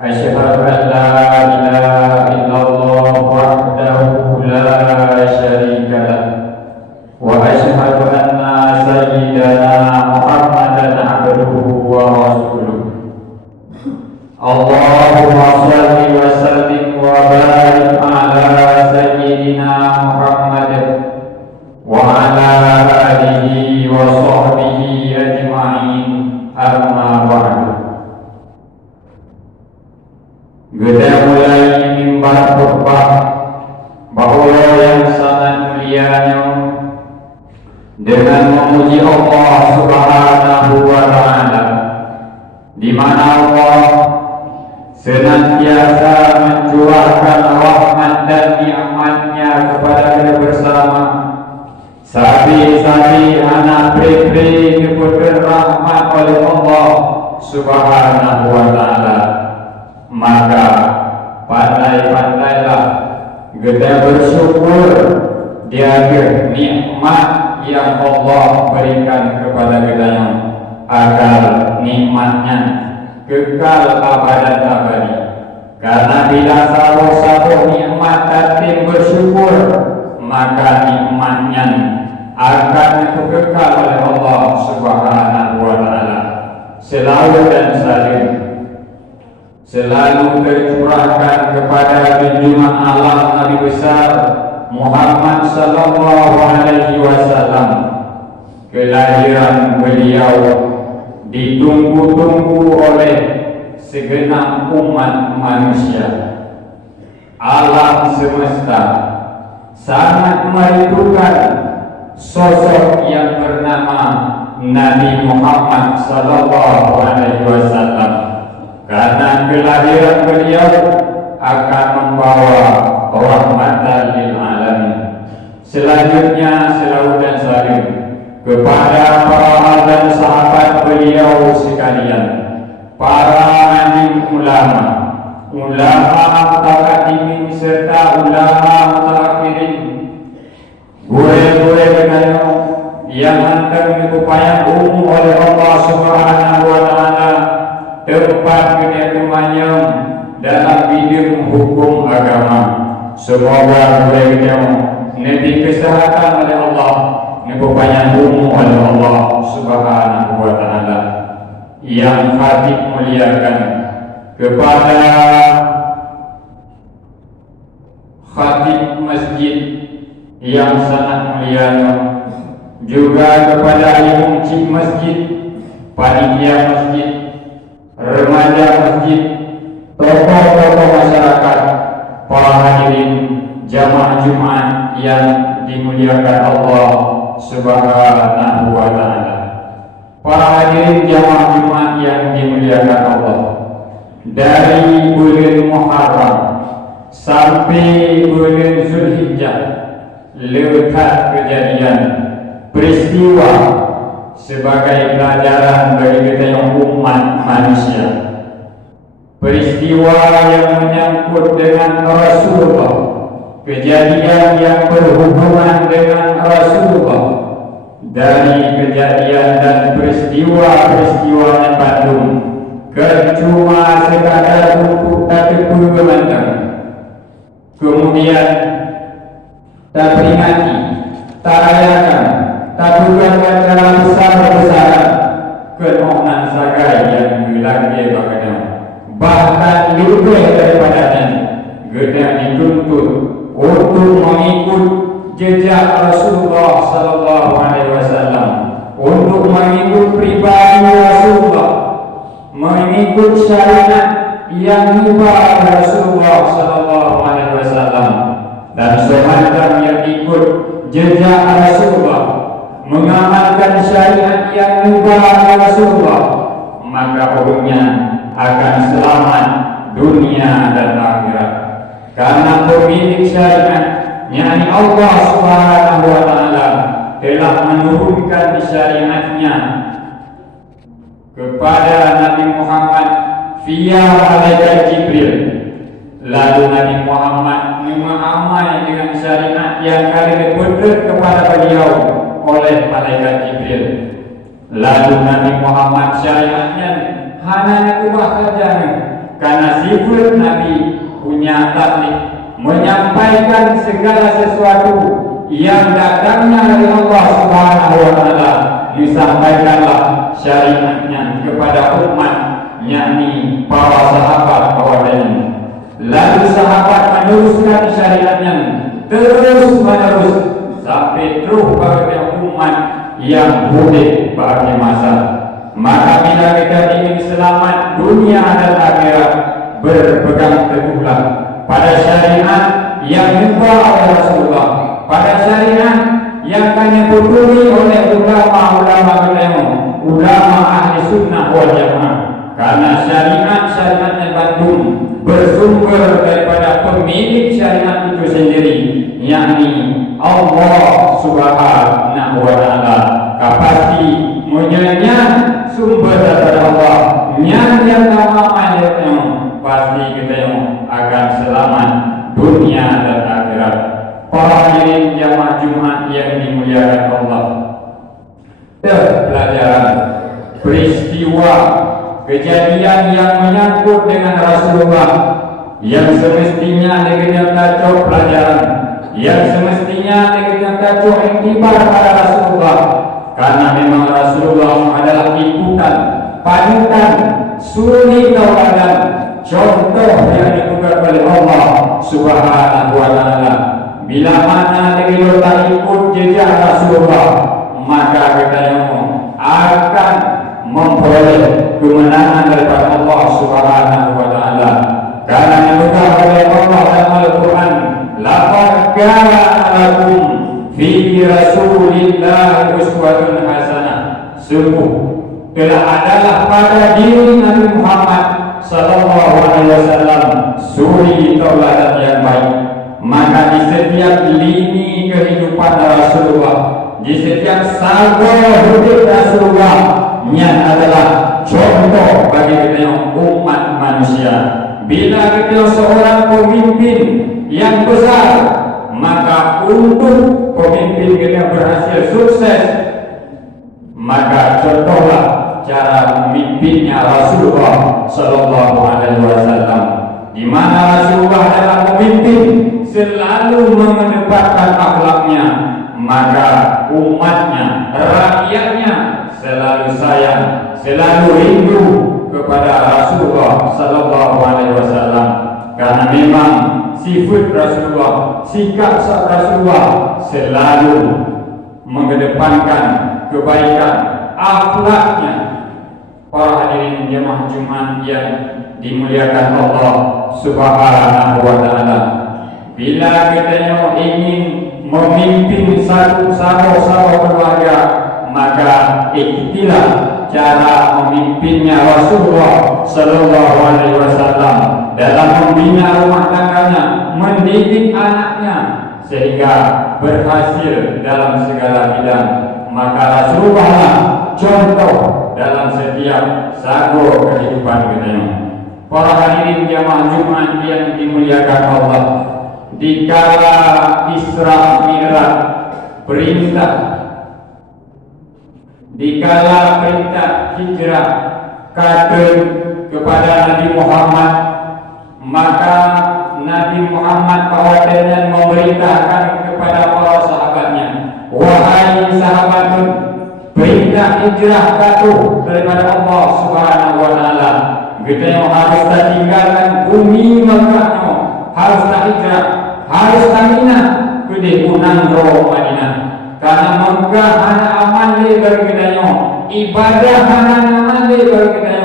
Asyhadu an la ilaha illallah wahdahu la syarika lah wa asyhadu anna sayyidana Muhammadan abduhu wa rasuluh. Allahumma shalli wa sallim wa barik ala sayyidina Muhammad wa ala alihi wa sahbihi ajma'in, amma ba'du. Kita mulai mimbar khutbah bahwa yang sangat mulianya dengan memuji Allah Subhanahu wa Ta'ala, di mana Allah senantiasa mencurahkan rahmat dan nikmat-Nya kepada kita bersama. Sabi-sabi anak peri-peri diberikan rahmat oleh Allah Subhanahu wa Ta'ala. Maka pandai-pandailah kita bersyukur di akhir nikmat yang Allah berikan kepada kita, yang agar nikmatnya kekal abadan abadi. Karena bila satu nikmat tapi bersyukur, maka nikmatnya akan kekal oleh Allah Subhanahu wa Ta'ala selalu dan selalu tercurahkan kepada junjungan alam Nabi besar Muhammad sallallahu alaihi wasallam. Kelahiran beliau ditunggu-tunggu oleh segenap umat manusia. Alam semesta sangat merindukan sosok yang bernama Nabi Muhammad sallallahu alaihi wasallam, karena kelahiran beliau akan membawa rahmatan lil alamin. Selanjutnya selalu dan saling kepada para dan sahabat beliau sekalian, para alim ulama, ulama mutaqaddimin serta ulama mutaakhirin, guru-guru dengan yang anteng upaya umum oleh Allah Subhanahu wa Ta'ala tempat kenyatumannya dalam bidang hukum agama. Semoga beliau nabi kesehatan oleh Allah, upaya umum oleh Allah Subhanahu wa Ta'ala. Yang khatib muliakan kepada khatib masjid yang sangat mulia, juga kepada imam cip masjid, panitia masjid, remaja masjid, tokoh-tokoh masyarakat, para hadirin jamaah Jumat yang dimuliakan Allah Subhanahu wa Ta'ala. Para hadirin jamaah Jumat yang dimuliakan Allah, dari bulan Muharram sampai bulan Zulhijjah lekat kejadian peristiwa sebagai pelajaran bagi kita yang umat manusia. Peristiwa yang menyangkut dengan Rasulullah, kejadian yang berhubungan dengan Rasulullah, dari kejadian dan peristiwa-peristiwa yang Bandung cuma sekadar untuk tak memandang, kemudian tak peringati, tak rayakan, tak bukan acara besar-besaran, kenonan sagai yang dilangge makanya, bahkan lebih daripadanya kita dituntut untuk mengikut jejak Rasulullah sallallahu alaihi wasallam, untuk mengikut pribadi Rasulullah, mengikut syariat yang dibawa Rasulullah sallallahu alaihi wasallam, dan semacam yang ikut jejak Rasulullah, mengamalkan syariat yang dibawa Rasulullah, maka orangnya akan selamat dunia dan akhirat. Karena pemilik syariat, yakni Allah Subhanahu wa Ta'ala, telah menurunkan syariatnya kepada Nabi Muhammad via malaikat Jibril. Lalu Nabi Muhammad mengamal dengan syariat yang kali diberikan kepada beliau oleh malaikat Jibril. Lalu Nabi Muhammad syariatnya hanya ubah saja, karena sifat Nabi punya tabligh, menyampaikan segala sesuatu yang datangnya dari Allah Subhanahu wa taala, disampaikanlah syariatnya kepada umat, yakni para sahabat bawadanya. Lalu sahabat meneruskan syariatnya terus menerus sampai terus pada umat yang boleh bagi masa. Maka bila kita ingin selamat dunia dan akhirat, berpegang teguhlah pada syariat yang dibawa oleh Rasulullah, pada syariat yang akan dipetuli oleh ulama-ulama kita, ulama ahli sunnah wal jamaah. Karena syariat-syariat yang Bandung bersumber daripada pemilik syariat itu sendiri, yakni Allah Subhanahu wa taala. Pasti munyanya sumber daripada Allah, yang namanya pasti kita yang akan selamat dunia dan akhirat. Para hadirin jamaah Jumat yang dimuliakan Allah, pelajaran peristiwa kejadian yang menyangkut dengan Rasulullah yang semestinya kita tajuk pelajaran, yang semestinya kita tajuk iktibar pada Rasulullah, karena memang Rasulullah adalah ikutan, panutan, suri tauladan, contoh yang dibuka oleh Allah Subhanahu wa taala. Bila mana kita tak ikut jejak Rasulullah, maka kita yang akan memperoleh kemenangan daripada Allah Subhanahu wa taala. Karena dibuka oleh Allah dalam Al-Quran, laqad kana lakum fi Rasulillah uswatun hasanah. Sungguh telah adalah pada diri Nabi Muhammad sallallahu alaihi wasallam suri tauladan yang baik. Maka di setiap lini kehidupan Rasulullah, di setiap saga hidup Rasulullah, yang adalah contoh bagi kita umat manusia. Bila kita seorang pemimpin yang besar, maka untuk pemimpin kita berhasil sukses, maka contohlah cara memimpinnya Rasulullah sallallahu alaihi wasallam, di mana Rasulullah adalah pemimpin selalu mengedepankan akhlaknya, maka umatnya, rakyatnya selalu sayang, selalu rindu kepada Rasulullah sallallahu alaihi wasallam. Karena memang sifat Rasulullah, sikap Rasulullah selalu mengedepankan kebaikan akhlaknya. Para hadirin jemaah Jumat yang dimuliakan Allah Subhanahu wa taala, bila kita ingin memimpin satu keluarga, maka ikutilah cara memimpinnya Rasulullah sallallahu alaihi wasallam dalam membina rumah tangganya, mendidik anaknya sehingga berhasil dalam segala bidang. Maka Rasulullah lah contoh dalam setiap sago kehidupan kita. Para hadirin jamaah Jumat yang dimuliakan Allah, dikala Isra Mi'raj perintah, dikala perintah hijrah kadang kepada Nabi Muhammad, maka Nabi Muhammad bawadannya memerintahkan kepada para sahabatnya, wahai sahabatku, perintah hijrah katuh daripada Allah Subhanahu wa taala. Kita yang harus tinggalkan bumi Makkah, harus hijrah, harus Madinah, ke Unangro Madinah. Karena Makkah anak aman le bagi kita, ibadah anak aman le bagi kita.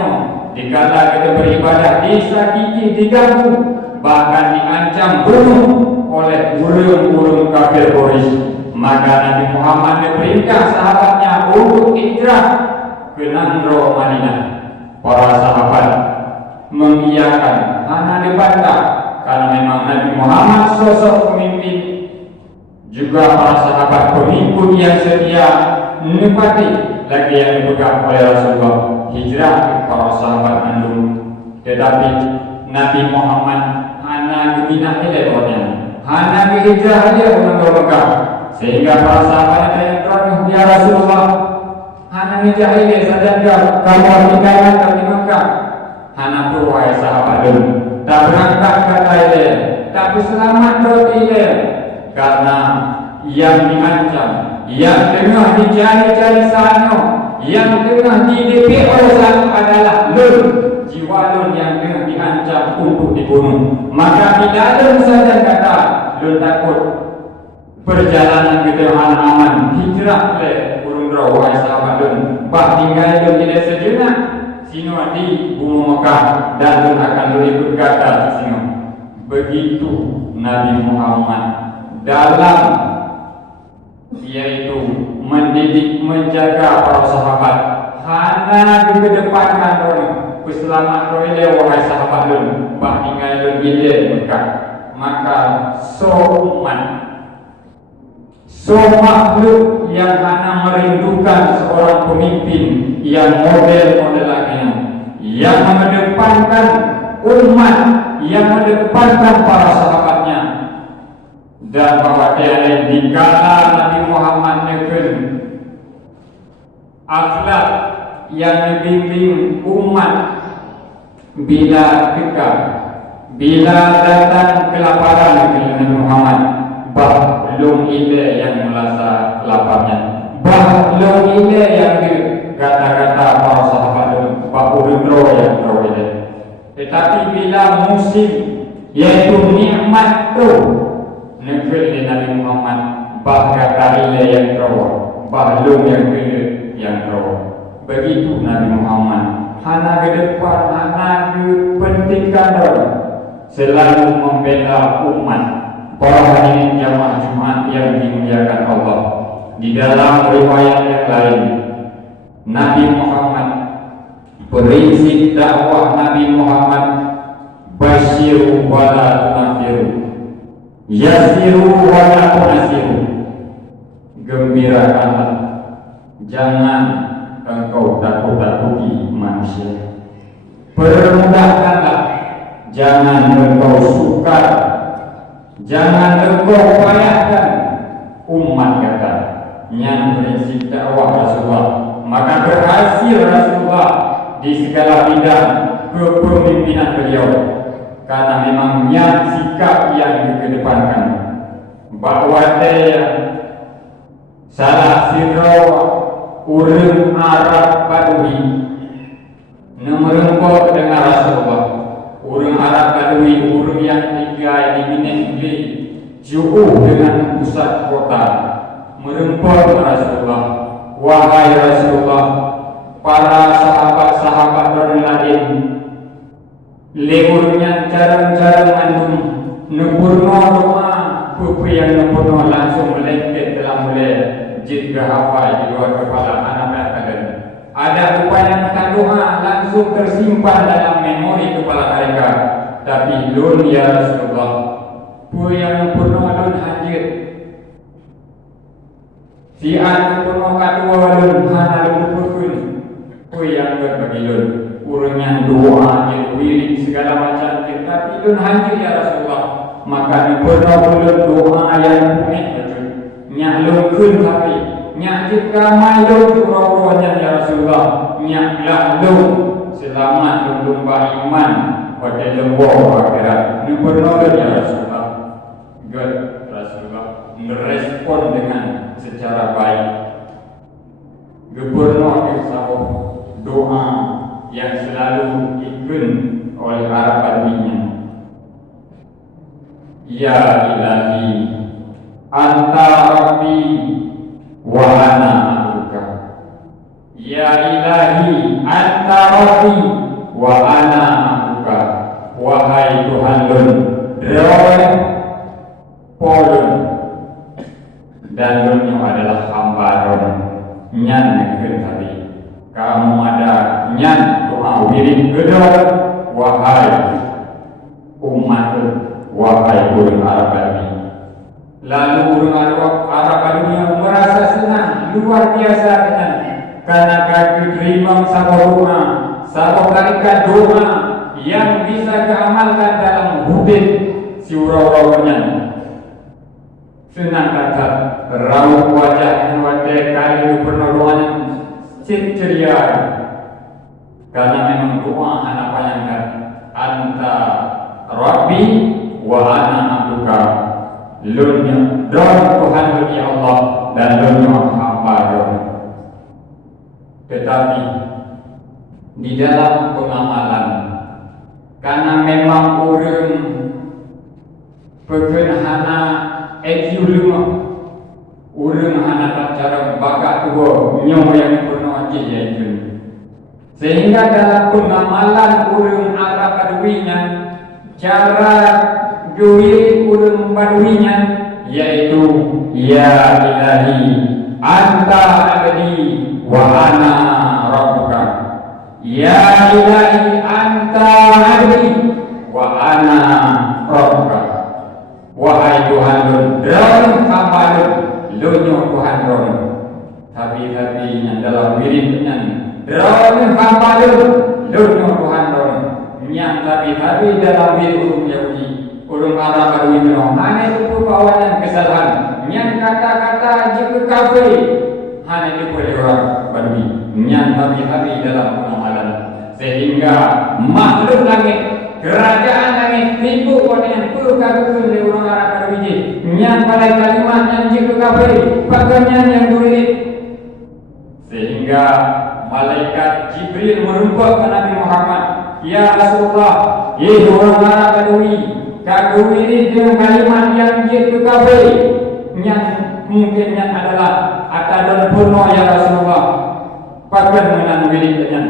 Dikala kita beribadah disakiti, diganggu, bahkan diancam bunuh oleh burung-burung kafir Quraisy, maka Nabi Muhammad diperintah sahabatnya untuk hijrah ke Nangro Madinah. Para sahabat mengiyakan, anak dibantah, karena memang Nabi Muhammad sosok pemimpin, juga para sahabat pengikut yang setia menepati lagi yang dipegang oleh Rasulullah, hijrah para sahabat kandung. Tetapi Nabi Muhammad anak Madinah levelnya, anak hijrah dia orang Mekah, sehingga para sahabat yang terakhir, ya Rasulullah, anak hijrah ini saja kamu tinggalkan di Mekah, hana wahai sahabat dulu tak berangkat ke Thailand tapi selamat dari karena yang diancam, yang tengah dicari-cari sana, yang tengah di DPO sana adalah lun, jiwa lun yang tengah diancam untuk dibunuh. Maka tidak ada saja kata lun takut perjalanan kita aman, hijrah le urung wahai sahabat lun, bah tinggal lun tidak sejenak sino di bumi Mekah dan lun akan ikut kata sino. Begitu Nabi Muhammad dalam yaitu mendidik, menjaga para sahabat hana dikedepankan orang selamat roile wahai sahabat lun bah tinggal lun gile Mekah. Maka makhluk yang hana merindukan seorang pemimpin yang model-modelnya, yang mengedepankan umat, yang mengedepankan para sahabatnya, dan bahwa dia dikala Nabi Muhammad neken akhlak yang membimbing umat bila dekat, bila datang kelaparan Nabi Muhammad belum ile yang merasa laparnya, belum ile yang kata-kata para sahabat urindro yang terwede. Tetapi bila musim yaitu nikmat tu negeri Nabi Muhammad kata ile yang terwede, belum yang ile yang terwede. Begitu Nabi Muhammad hana ke depan, hana kepentingan orang selalu membela umat. Para hadirin jamaah Jumat yang dimuliakan Allah, di dalam riwayat yang lain Nabi Muhammad, prinsip dakwah Nabi Muhammad, basyiru wa la tunafiru, yasiru wa la tunasiru, gembirakanlah, jangan engkau takut-takuti manusia, permudahkanlah, jangan engkau sukar, jangan engkau payahkan umat kata yang prinsip dakwah Rasulullah. Maka berhasil Rasulullah di segala bidang kepemimpinan beliau karena memang niat sikap yang dikedepankan. Bahwa dia salah sirau urang Arab Badui merempok dengan Rasulullah. Urang Arab Badui, urang yang tinggal di Minangkabau jauh dengan pusat kota, merempok Rasulullah. Wahai Rasulullah, para sahabat-sahabat berlain leurnya jarang-jarang andum nepurno doa pupu yang nepurno langsung melengket dalam mulai jid hafal di luar kepala anak-anak kalian. Ada upaya doa langsung tersimpan dalam memori kepala mereka. Tapi lun ya Rasulullah, pu yang nepurno lun hadir, si an nepurno kadua lun hana lepupun, pu yang berbagi lun urangnya doa yang wirid segala macam. Tapi lun hadir ya Rasulullah, maka nepurno lun doa yang punya nyak lun kun tapi nyak jika mayo surau-suraunya ya Rasulullah, nyak lah lun selamat lun iman pada lembaga akhirat. Nepurno ya Rasulullah, God Rasulullah merespon dengan secara baik. Gubernur Kisah doa yang selalu ikut oleh Arab Baduinya. Ya Ilahi, Anta Rabbi wa ana abduka. Ya Ilahi, Anta Rabbi wa ana abduka. Wahai Tuhan lun, Dewan Polun dan lunnya adalah hamba lun. Nyan negeri tadi kamu ada nyan doa wirid kedua. Wahai umat, wahai urang Arab Badui. Lalu urang Arab Badui yang merasa senang luar biasa karena kaki terima sahabat kalikan doa yang bisa diamalkan dalam hidup si urang-urangnya. Senang kata raut wajah wajah kali pernah doanya ceria karena memang doa anak yang Muhammad anta Rabbi wa ana abduka. Lunya don Tuhan bagi Allah dan lunya hamba don. Tetapi di dalam pengamalan, karena memang orang pekenhana ekiuluma, orang hana cara bakat tua nyawa yang penuh aja itu. Sehingga dalam pengamalan orang Arab Baduinya, cara gawai orang Baduinya yaitu ya ilahi anta abdi wa ana rabbuka. Ya ilahi anta abdi wa ana rabbuka. Wahai Tuhan don hamba don Tuhan don. Tapi yang dalam wiridnya don hamba don Tuhan don. Yang tapi dalam wirid urung Yahudi, urung Arab Badui menolong hanya itu kawanan kesalahan. Yang kata-kata jika kafir hanya itu orang Badui. Yang tapi dalam pengamalan, sehingga makhluk langit, kerajaan langit tipu pada yang perkabun oleh orang Arab Badui. Yang pada kalimat yang jika kafir, pakaian yang duit. Sehingga malaikat Jibril merumpah ke Nabi Muhammad, ya Rasulullah, ya orang Arab Badui, kagum ini dengan kalimat yang jika kafir, yang mungkin yang adalah atadan purno ya Rasulullah. Pakai menang wirid dengan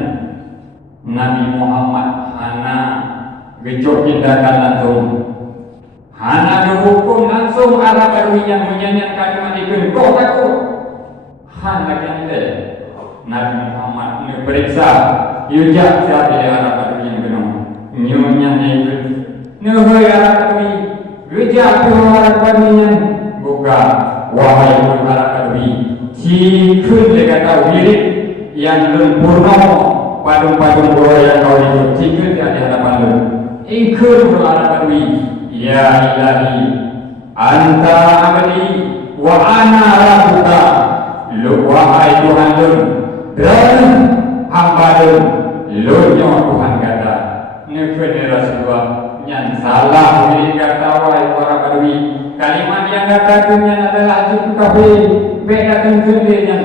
Nabi Muhammad hana gejok tindakan langsung, hana dihukum langsung Arab Badui yang menyanyikan kalimat itu. Kau takut? Hana yang itu. Nabi Muhammad memeriksa yujak siapa Arab Badui yang benar. Nyonya itu. Nuhai Arab Badui, yujak Arab Badui yang buka. Wahai Arab Badui, cikun dia kata wirid yang sempurna padung-padung gua yang kau ikut cikun dia di hadapan lu. Ikut Arab Badui, ya ilahi anta abdi wa ana rabbuka. Lu wahai Tuhan lu dan hamba lu nyawa Tuhan kata. Nefeni Rasulullah yang salah diri kata wahai Arab Badui. Kalimat yang katakannya adalah cukup kafir. Bedakan kelinya,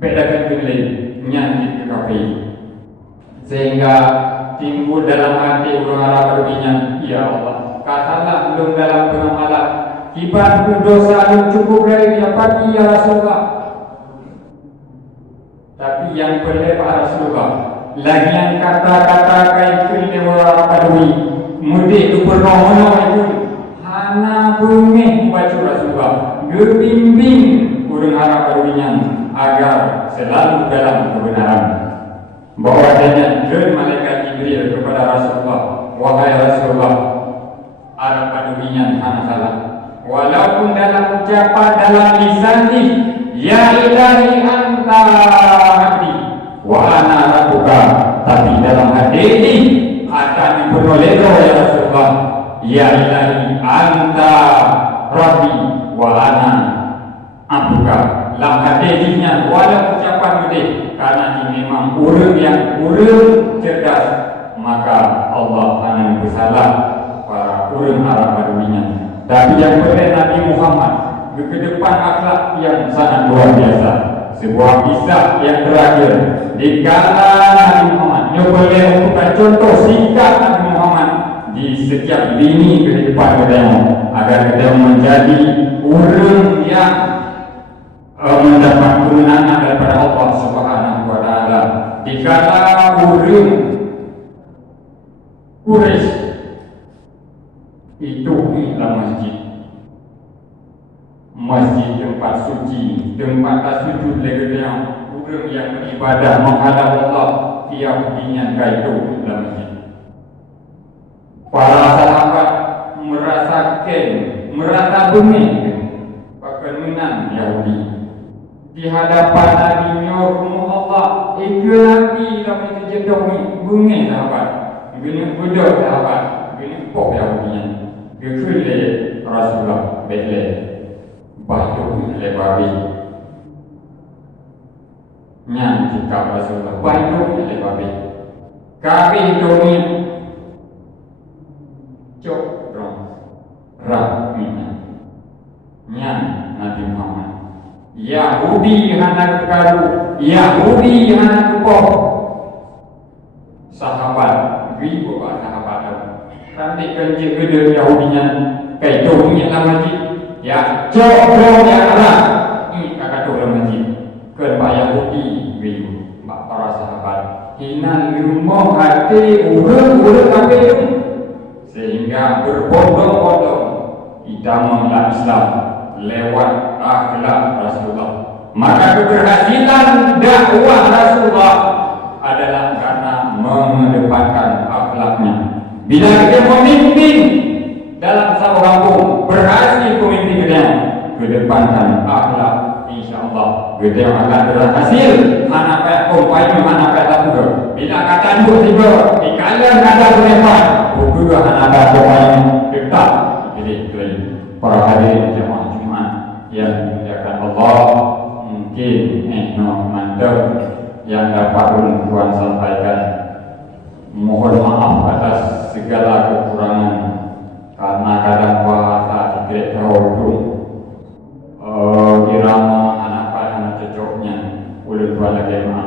bedakan kelinya cukup kafir. Sehingga timbul dalam hati orang Arab Baduinya, ya Allah, katalah belum dalam pengamalan, kibat dosa belum cukup dari dia pagi ya Rasulullah. Tapi yang berlepas Rasulullah, lagi yang kata-kata kaitkan dengan orang Badui, mudik itu bernomono itu, hana bumi baca Rasulullah, gebimbing orang Arab Baduinya agar selalu dalam kebenaran. Bahwasanya dan malaikat Jibril kepada Rasulullah, wahai Rasulullah, Arab Baduinya hana salah. Walaupun dalam ucapan dalam lisannya, ya ilahi anta abdi wa ana rabbuka, tapi dalam hati ini akan diperoleh ya Rasulullah, ya ilahi anta rabbi wa ana abduka. Dalam hatinya walau ucapan itu, karena ini memang urut yang urut cerdas, maka Allah akan bersalah para urut Arab Baduinya. Tapi yang boleh Nabi Muhammad ke depan akhlak yang sangat luar biasa. Sebuah kisah yang terakhir di kala Nabi Muhammad yang boleh untuk contoh singkat Nabi Muhammad di setiap lini kehidupan kita agar kita menjadi urut yang mendapat kemenangan daripada Allah Subhanahu wa taala. Dikala urut Quraisy itu ialah masjid tempat suci, tempat sujud legendaris, urut yang beribadah menghadap Allah tiap dinian kaitu dalam masjid. Para sahabat merasa bengih perkenan Yahudi di hadapan Nabi Allah. Ikut Nabi kami terjadi bengih sahabat, bengih budak sahabat, bengih pok Yahudinya. Kekele Rasulullah bele batu lebabi nyang jika Rasulullah batu lebabi kami dunia cok rong rahminya nyan Nabi Muhammad Yahudi hana kekalu Yahudi hana kepok sahabat ribu sahabat nanti kerja gede Yahudinya kayak jauhnya lama ji ya cok ya Allah ini kakak tu lama ji kerana Yahudi ribu para sahabat hinan rumah hati urut kami sehingga berbondong-bondong idam Islam lewat akhlak Rasulullah. Maka keberhasilan dakwah Rasulullah adalah karena mengedepankan akhlaknya. Bila kita memimpin dalam satu kampung, berhasil pemimpinnya, kedepankan akhlak, insyaallah kita akan berhasil. Anak pek kompai anak pek tak juga. Bila kata dua tiga, dikalian kata berempat, buku anak pek kompai tetap. Jadi para hadirin jemaah Jumat yang dimuliakan Allah, mungkin mantap yang dapat Tuhan sampaikan. Mohon maaf atas segala kekurangan karena kadang bahasa tidak tahu irama anak cocoknya oleh Tuhan lagi maaf.